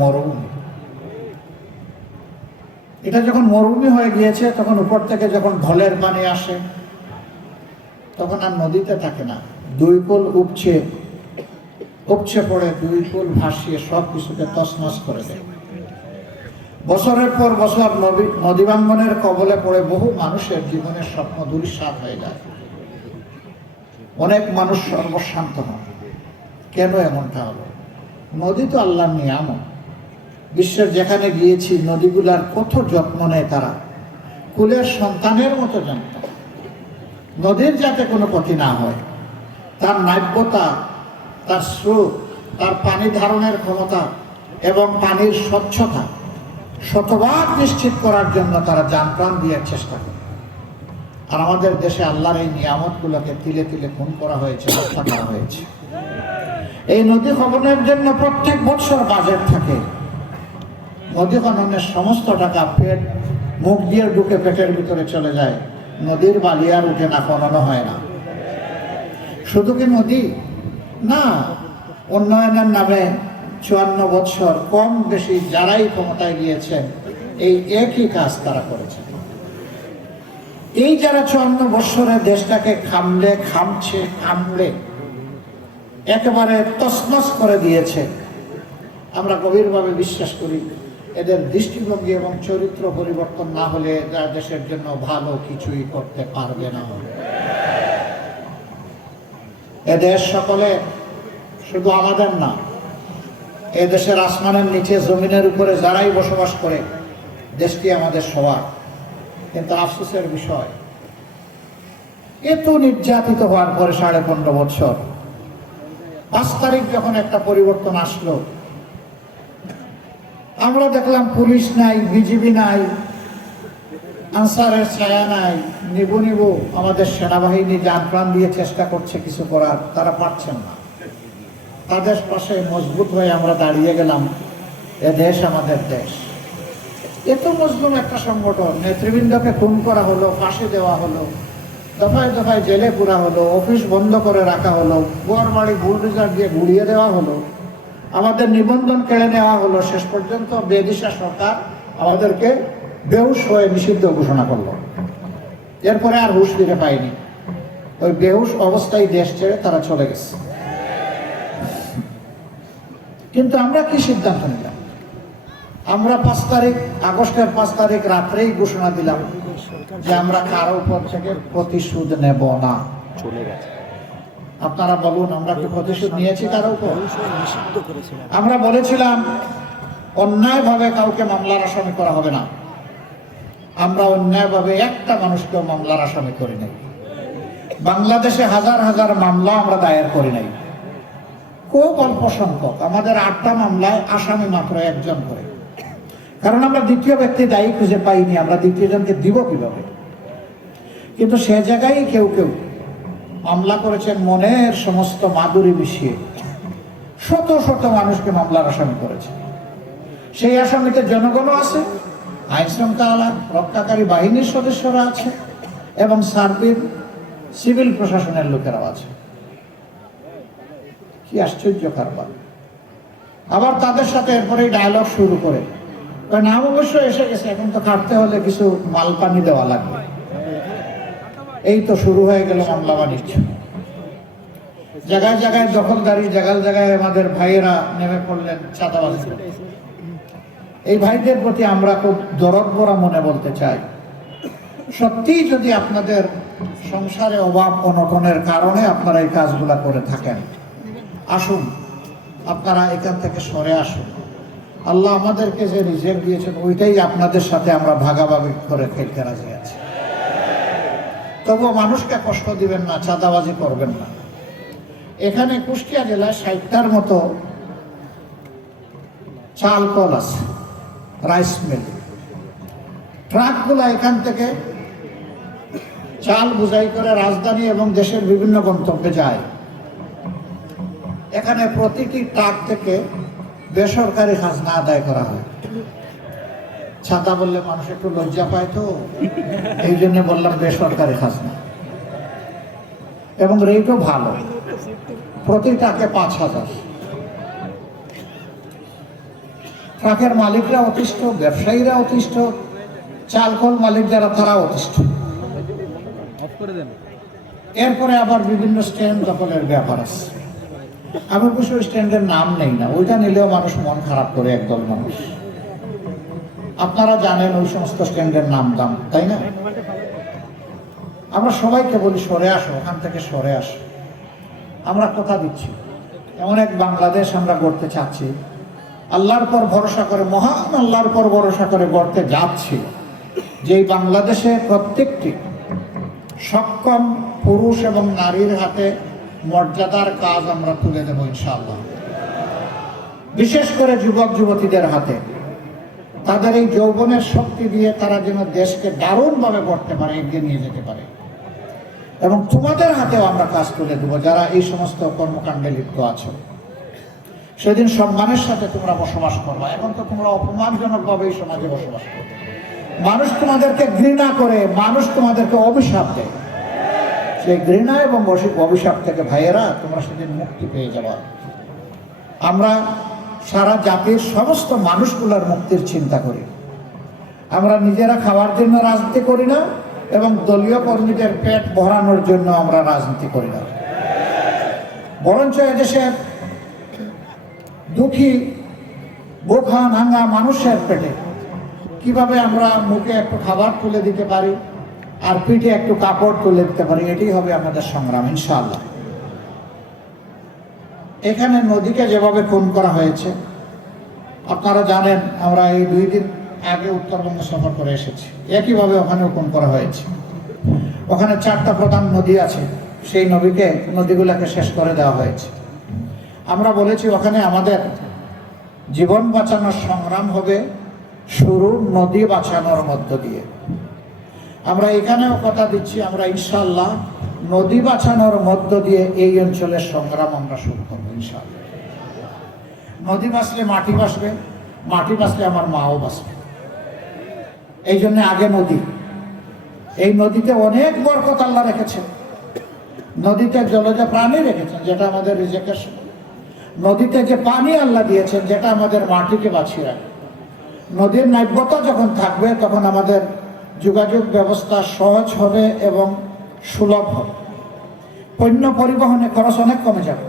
মরুভূমি। এটা যখন মরুভূমি হয়ে গিয়েছে, তখন উপর থেকে যখন ঢলের পানি আসে, তখন আর নদীতে থাকে না, দুই কুল উপচে পড়ে, দুই কুল ভাসিয়ে সব কিছুকে তছনছ করে দেয়। বছরের পর বছর নদীভাঙ্গনের কবলে পড়ে বহু মানুষের জীবনের স্বপ্ন ধূলিসাৎ হয়ে যায়। অনেক মানুষ সর্বশান্ত হন। কেন এমনটা হলো? নদী তো আল্লাহর নিয়ামত। বিশ্বের যেখানে গিয়েছি নদীগুলার কত যত্ন নেয় তারা, কুলের সন্তানের মতো যত্ন। নদীর যাতে কোনো ক্ষতি না হয়, তার নাব্যতা, তার স্রোত, তার পানি ধারণের ক্ষমতা এবং পানির স্বচ্ছতা শতভাগ নিশ্চিত করার জন্য তারা জানপ্রাণ দিয়ে চেষ্টা করে। আর আমাদের দেশে আল্লাহর এই নিয়ামতগুলোকে তিলে তিলে খুন করা হয়েছে, হত্যা করা হয়েছে। এই নদী খননের জন্য প্রত্যেক বছর বাজেট থাকে। নদী খননের সমস্ত টাকা মুখ দিয়ে ঢুকে পেটের ভিতরে চলে যায়, নদীর বালি আর উঠে না, খননও হয় না। শুধু কি নদী না, উন্নয়নের নামে 54 বছর কম বেশি যারাই ক্ষমতায় গিয়েছেন এই একই কাজ তারা করেছেন। এই যারা 54 বছরে দেশটাকে খামলে একেবারে তছনছ করে দিয়েছে, আমরা গভীরভাবে বিশ্বাস করি এদের দৃষ্টিভঙ্গি এবং চরিত্র পরিবর্তন না হলে এরা দেশের জন্য ভালো কিছুই করতে পারবে না। এদেশ সকলে, শুধু আমাদের না, এদেশের আসমানের নিচে জমিনের উপরে যারাই বসবাস করে, দেশটি আমাদের সবার। কিন্তু আফসোসের বিষয়, এত নির্যাতিত হওয়ার পরে 15.5 বছর 5 তারিখ যখন একটা পরিবর্তন আসলো, আমরা দেখলাম পুলিশ নাই, বিজিবি নাই, আনসারের ছায়া নাই, নিবু আমাদের সেনাবাহিনী জান প্রাণ দিয়ে চেষ্টা করছে কিছু করার, তারা পারছেন না। তাদের পাশে মজবুত হয়ে আমরা দাঁড়িয়ে গেলাম। এ দেশ আমাদের দেশ। এত মজলুম একটা সংগঠন, নেতৃবৃন্দকে খুন করা হলো, ফাঁসি দেওয়া হলো, দফায় দফায় জেলে পুরা হলো, অফিস বন্ধ করে রাখা হলো, গোয়ার বাড়ি বুলডোজার দিয়ে ঘুরিয়ে দেওয়া হলো, আমাদের নিবন্ধন কেড়ে নেওয়া হলো। শেষ পর্যন্ত বেদিশা সরকার আমাদেরকে বেহুশ হয়ে নিষিদ্ধ ঘোষণা করলো। এরপরে আর হুঁশ ফিরে পায়নি। ওই বেহুশ অবস্থায় দেশ ছেড়ে তারা চলে গেছে। কিন্তু আমরা কি সিদ্ধান্ত নিলাম? আমরা আগস্টের 5 তারিখ রাত্রেই ঘোষণা দিলাম যে আমরা কারো উপর থেকে প্রতিশোধ নেব না। আপনারা বলুন, আমরা কি প্রতিশোধ নিয়েছি কারো উপর? আমরা বলেছিলাম অন্যায়ভাবে কাউকে মামলার আসামি করা হবে না। আমরা অন্যায়ভাবে একটা মানুষকেও মামলার আসামি করি নাই। বাংলাদেশে হাজার হাজার মামলা আমরা দায়ের করি নাই। খুব অল্প সংখ্যক, আমাদের 8টা মামলায় আসামি মাত্র 1 জন করে। কারণ আমরা দ্বিতীয় ব্যক্তি দায়ী খুঁজে পাইনি, আমরা দ্বিতীয় জনকে দিব কিভাবে? কিন্তু সে জায়গায় কেউ কেউ মামলা করেছেন মনের সমস্ত মাধুরী মিশিয়ে, শত শত মানুষকে মামলার আসামি করেছে। সেই আসামিতে জনগণও আছে, আইন শৃঙ্খলা রক্ষাকারী বাহিনীর সদস্যরা আছে এবং সার্বিক সিভিল প্রশাসনের লোকেরাও আছে। কি আশ্চর্য কারবার! আবার তাদের সাথে এরপরেই ডায়ালগ শুরু করে, নাম অবশ্য এসে গেছে, এখন তো কাটতে হলে কিছু মাল পানি দেওয়া লাগবে। এই তো শুরু হয়ে গেল মামলা বাণিজ্য। জায়গায় জায়গায় দখলদারি, জায়গায় জায়গায় আমাদের ভাইয়েরা নেমে পড়লেন চাঁদাবাজি। এই ভাইদের প্রতি আমরা খুব দরদ ভরা মনে বলতে চাই, সত্যি যদি আপনাদের সংসারে অভাব অনটনের কারণে আপনারা এই কাজগুলা করে থাকেন, আসুন আপনারা এখান থেকে সরে আসুন। আল্লাহ আমাদেরকে যে রিজিক দিয়েছেন ওইটাই আপনাদের সাথে আমরা ভাগাভাগি করে খেলতে রাজি আছি। তবুও মানুষকে কষ্ট দিবেন না, চাঁদাবাজি করবেন না। এখানে কুষ্টিয়া জেলায় 60টার মতো চাল কল আছে, রাইস মিল। ট্রাকগুলো এখান থেকে চাল বোঝাই করে রাজধানী এবং দেশের বিভিন্ন গন্তব্যে যায়। এখানে প্রতিটি ট্রাক থেকে বেসরকারি খাজনা আদায় করা হয়। ছাতা বললে মানুষ একটু লজ্জা পায়, তো এই জন্য বললাম বেসরকারি খাজনা, এবং রেটও ভালো, প্রতি ট্রাকে 5,000। ট্রাকের মালিকরা অতিষ্ঠ, ব্যবসায়ীরা অতিষ্ঠ, চালকল মালিক যারা তারা অতিষ্ঠ। এরপরে আবার বিভিন্ন স্ট্যান্ড দখলের ব্যাপার আছে। আমি অবশ্য স্ট্যান্ডের নাম নেই না, ওইটা নিলেও মানুষ মন খারাপ করে, একদল মানুষ। আপনারা জানেন ওই সমস্ত স্ট্যান্ডের নাম দাম, তাই না? আমরা সবাইকে বলি সরে আসো, ওখান থেকে সরে আসো। আমরা কথা দিচ্ছি, এমন এক বাংলাদেশ আমরা গড়তে চাচ্ছি, আল্লাহর পর ভরসা করে, মহান আল্লাহর পর ভরসা করে গড়তে যাচ্ছি, যেই বাংলাদেশে প্রত্যেকটি সক্ষম পুরুষ এবং নারীর হাতে মর্যাদার কাজ আমরা তুলে দেব ইনশাআল্লাহ। বিশেষ করে যুবক যুবতীদের হাতে, তাদের এই যৌবনের শক্তি দিয়ে তারা যেন দেশকে দারুণভাবে গড়তে পারে, এগিয়ে নিয়ে যেতে পারে। এবং তোমাদের হাতেও আমরা কাজ তুলে দেবো, যারা এই সমস্ত কর্মকাণ্ডে লিপ্ত আছো। সেদিন সম্মানের সাথে তোমরা বসবাস করবা। এখন তো তোমরা অপমানজনকভাবে এই সমাজে বসবাস করবে, মানুষ তোমাদেরকে ঘৃণা করে, মানুষ তোমাদেরকে অভিশাপ দেয়। সেই ঘৃণা এবং অভিশাপ থেকে ভাইয়েরা তোমরা সেদিন মুক্তি পেয়ে যাবা। আমরা সারা জাতির সমস্ত মানুষগুলোর মুক্তির চিন্তা করি। আমরা নিজেরা খাওয়ার জন্য রাজনীতি করি না, এবং দলীয় কর্মীদের পেট ভরানোর জন্য আমরা রাজনীতি করি না। বরঞ্চ এদেশের দুঃখী বোখা ভাঙা মানুষের পেটে কিভাবে আমরা মুখে একটু খাবার তুলে দিতে পারি আর পিঠে একটু কাপড় তুলে দিতে পারি, এটি হবে আমাদের সংগ্রাম ইনশাআল্লাহ। এখানে নদীকে যেভাবে খুন করা হয়েছে আপনারা জানেন, আমরা এই 2 দিন আগে উত্তরবঙ্গ সফর করে এসেছি, একইভাবে ওখানেও খুন করা হয়েছে। ওখানে 4টা প্রধান নদী আছে, সেই নদীগুলোকে শেষ করে দেওয়া হয়েছে। আমরা বলেছি ওখানে আমাদের জীবন বাঁচানোর সংগ্রাম হবে শুরু নদী বাঁচানোর মধ্য দিয়ে। আমরা এখানেও কথা দিচ্ছি, আমরা ইনশাআল্লাহ নদী বাঁচানোর মধ্য দিয়ে এই অঞ্চলের সংগ্রাম আমরা শুরু করবো ইনশাআল্লাহ। নদী বাঁচলে মাটি বাঁচবে, মাটি বাঁচলে আমার মাও বাঁচবে। এই জন্য আগে নদী। এই নদীতে অনেক বরকত আল্লাহ রেখেছেন, নদীতে জলজ প্রাণী রেখেছেন যেটা আমাদের রিজেকের, নদীতে যে পানি আল্লাহ দিয়েছেন যেটা আমাদের মাটিকে বাঁচিয়ে রাখে। নদীর নাব্যতা যখন থাকবে তখন আমাদের যোগাযোগ ব্যবস্থা সহজ হবে এবং সুলভ হবে। পণ্য পরিবহনে খরচ অনেক কমে যাবে,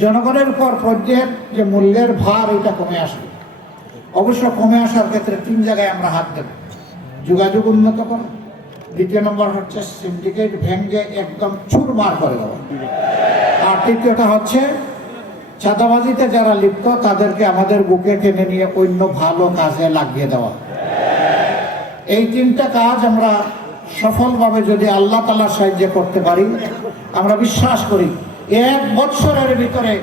জনগণের উপর পণ্যের যে মূল্যের ভার এটা কমে আসবে। অবশ্য কমে আসার ক্ষেত্রে 3 জায়গায় আমরা হাত দেব। যোগাযোগ উন্নত করা, 2 নম্বর হচ্ছে সিন্ডিকেট ভেঙে একদম চুরমার করে দেওয়া, আর 3টা হচ্ছে চাঁদাবাজিতে যারা লিপ্ত তাদেরকে আমাদের বুকে টেনে নিয়ে অন্য ভালো কাজে লাগিয়ে দেওয়া। এই 3টা কাজ আমরা সফলভাবে যদি আল্লাহ তাআলার সাহায্যে করতে পারি, আমরা বিশ্বাস করি 1 বছরের ভিতরে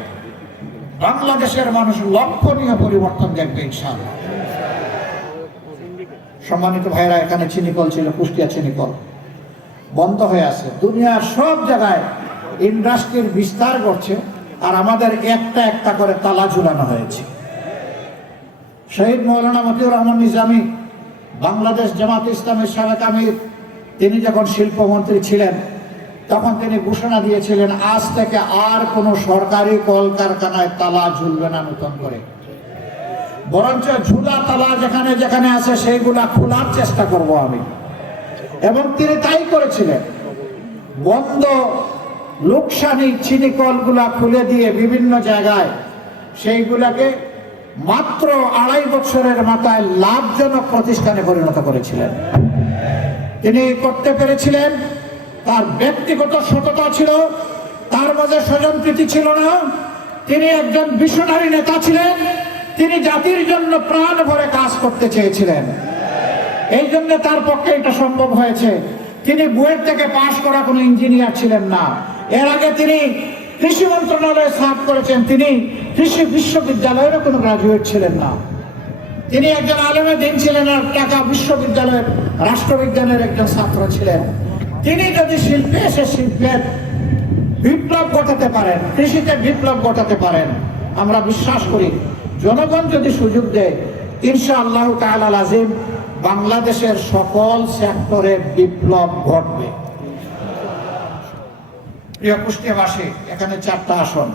বাংলাদেশের মানুষ লক্ষণীয় পরিবর্তন দেখবে ইনশাআল্লাহ। সম্মানিত ভাইরা, এখানে চিনিকল ছিল, কুষ্টিয়া চিনিকল বন্ধ হয়ে আছে। দুনিয়ার সব জায়গায় ইন্ডাস্ট্রির বিস্তার করছে, আর আমাদের একটা করে তালা ঝুলানো হয়েছে। শহীদ মৌলানা মতিউর রহমান নিজামী, বাংলাদেশ জামাত ইসলামের সাবেক আমির, তিনি যখন শিল্পমন্ত্রী ছিলেন তখন তিনি ঘোষণা দিয়েছিলেন আজ থেকে আর কোনো সরকারি কলকারখানায় তালা ঝুলবে না নতুন করে, বরঞ্চ ঝুলা তালা যেখানে যেখানে আছে সেইগুলা খোলার চেষ্টা করব আমি। এবং তিনি তাই করেছিলেন। বন্ধ লোকসানি চিনিকলগুলা খুলে দিয়ে বিভিন্ন জায়গায় সেইগুলাকে মাত্র 2.5 বছরের মাথায় লাভজনক প্রতিষ্ঠানে পরিণত করেছিলেন। তিনি করতে পেরেছিলেন, তার ব্যক্তিগত সততা ছিল, তার মাঝে স্বজনপ্রীতি ছিল না। তিনি একজন ভিশনারি নেতা ছিলেন, তিনি জাতির জন্য প্রাণ ভরে কাজ করতে চেয়েছিলেন। এই জন্য তার পক্ষে এটা সম্ভব হয়েছে। তিনি বুয়েট থেকে পাশ করা কোনো ইঞ্জিনিয়ার ছিলেন না। এর আগে তিনি কৃষি মন্ত্রণালয়ে সার্ভ করেছেন, তিনি কৃষি বিশ্ববিদ্যালয়েরও কোনো গ্রাজুয়েট ছিলেন না। তিনি একজন আলেমে দিন ছিলেন আর ঢাকা বিশ্ববিদ্যালয়ের রাষ্ট্রবিজ্ঞানের একজন ছাত্র ছিলেন। তিনি যদি শিল্পে এসে শিল্পের বিপ্লব ঘটাতে পারেন, কৃষিতে বিপ্লব ঘটাতে পারেন, আমরা বিশ্বাস করি জনগণ যদি সুযোগ দেয় ইনশাআল্লাহ তাআলা আযীম বাংলাদেশের সকল সেক্টরে বিপ্লব ঘটবে। প্রিয় কুষ্টিয়াবাসী, এখানে 4টা আসন।